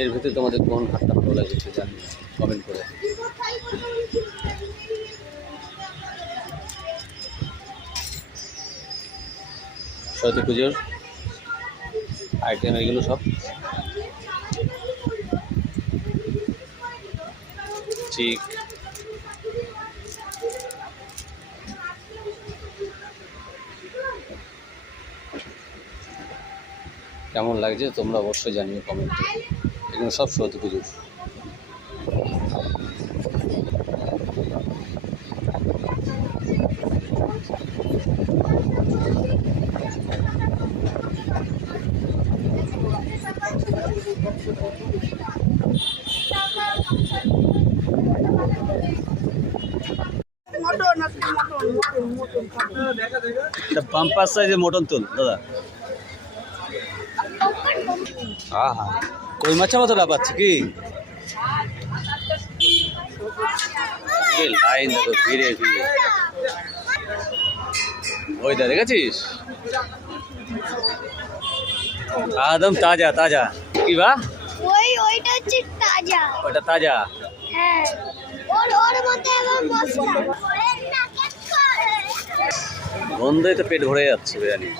এর ভিতরে তোমাদের কোন ঘাটটা ভালো লাগে একটু জানিও কমেন্ট করে। সরস্বতী পুজোর আইটেম এগুলো সব ঠিক। কেমন লাগছে তোমরা অবশ্যই জানিও কমেন্টে। এগুলো সব সরস্বতী পুজোর। বাম্পার সাইজে মটন তুল দাদা। হ্যাঁ হ্যাঁ কই মাছের মতো লাফাচ্ছে কি লাইন দেখো ফিরে ফিরে। ওইটা দেখেছিস একদম তাজা তাজা কি বা ওইটা হচ্ছে তাজা। ওটা তাজা। হ্যাঁ ওর মধ্যে আবার মশলা। গন্ধে তো পেট ভরে যাচ্ছে বিরিয়ানি।